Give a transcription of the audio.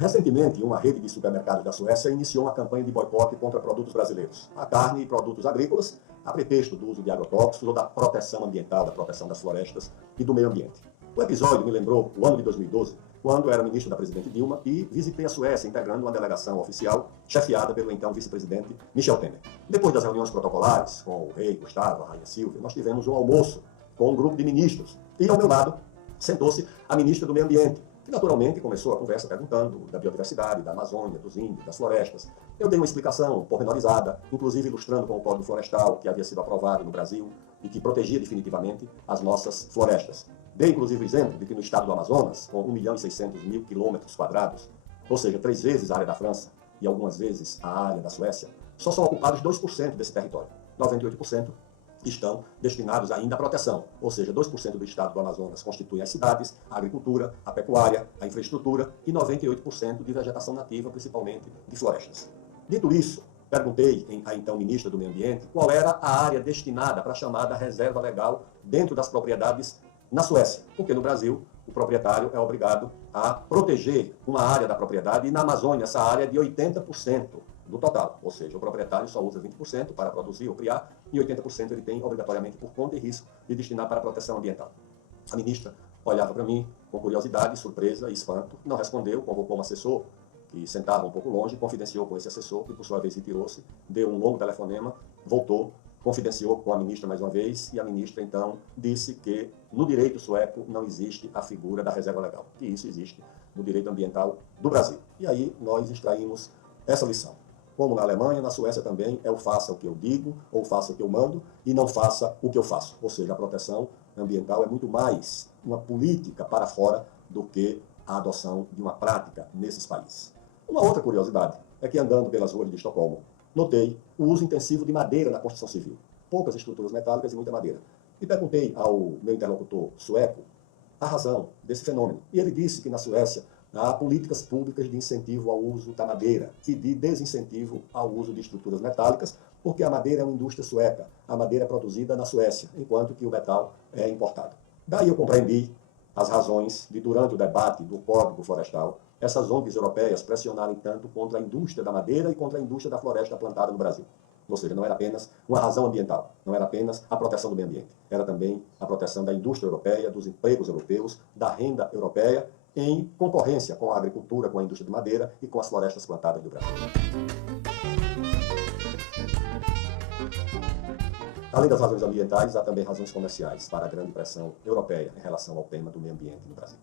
Recentemente, uma rede de supermercados da Suécia iniciou uma campanha de boicote contra produtos brasileiros, a carne e produtos agrícolas, a pretexto do uso de agrotóxicos ou da proteção ambiental, da proteção das florestas e do meio ambiente. O episódio me lembrou o ano de 2012, quando era ministro da presidente Dilma e visitei a Suécia integrando uma delegação oficial chefiada pelo então vice-presidente Michel Temer. Depois das reuniões protocolares com o rei Gustavo, a rainha Silvia, nós tivemos um almoço com um grupo de ministros e ao meu lado sentou-se a ministra do Meio Ambiente, que naturalmente começou a conversa perguntando da biodiversidade, da Amazônia, dos índios, das florestas. Eu dei uma explicação pormenorizada, inclusive ilustrando com o Código Florestal, que havia sido aprovado no Brasil e que protegia definitivamente as nossas florestas. Dei inclusive o exemplo de que no estado do Amazonas, com 1.600.000 quilômetros quadrados, ou seja, 3 vezes a área da França e algumas vezes a área da Suécia, só são ocupados 2% desse território. 98% estão destinados ainda à proteção, ou seja, 2% do estado do Amazonas constituem as cidades, a agricultura, a pecuária, a infraestrutura e 98% de vegetação nativa, principalmente de florestas. Dito isso, perguntei à então ministra do Meio Ambiente qual era a área destinada para a chamada reserva legal dentro das propriedades na Suécia, porque no Brasil o proprietário é obrigado a proteger uma área da propriedade e na Amazônia essa área é de 80% do total, ou seja, o proprietário só usa 20% para produzir ou criar e 80% ele tem obrigatoriamente por conta e risco de destinar para a proteção ambiental. A ministra olhava para mim com curiosidade, surpresa e espanto, não respondeu, convocou um assessor que sentava um pouco longe, confidenciou com esse assessor, que por sua vez retirou-se, deu um longo telefonema, voltou, confidenciou com a ministra mais uma vez, e a ministra então disse que no direito sueco não existe a figura da reserva legal, que isso existe no direito ambiental do Brasil. E aí nós extraímos essa lição. Como na Alemanha, na Suécia também é o faça o que eu digo, ou faça o que eu mando, e não faça o que eu faço. Ou seja, a proteção ambiental é muito mais uma política para fora do que a adoção de uma prática nesses países. Uma outra curiosidade é que andando pelas ruas de Estocolmo, notei o uso intensivo de madeira na construção civil. Poucas estruturas metálicas e muita madeira. E perguntei ao meu interlocutor sueco a razão desse fenômeno. E ele disse que na Suécia há políticas públicas de incentivo ao uso da madeira e de desincentivo ao uso de estruturas metálicas, porque a madeira é uma indústria sueca. A madeira é produzida na Suécia, enquanto que o metal é importado. Daí eu compreendi as razões de, durante o debate do Código Florestal, essas ONGs europeias pressionarem tanto contra a indústria da madeira e contra a indústria da floresta plantada no Brasil. Ou seja, não era apenas uma razão ambiental, não era apenas a proteção do meio ambiente, era também a proteção da indústria europeia, dos empregos europeus, da renda europeia, em concorrência com a agricultura, com a indústria de madeira e com as florestas plantadas do Brasil. Além das razões ambientais, há também razões comerciais para a grande pressão europeia em relação ao tema do meio ambiente no Brasil.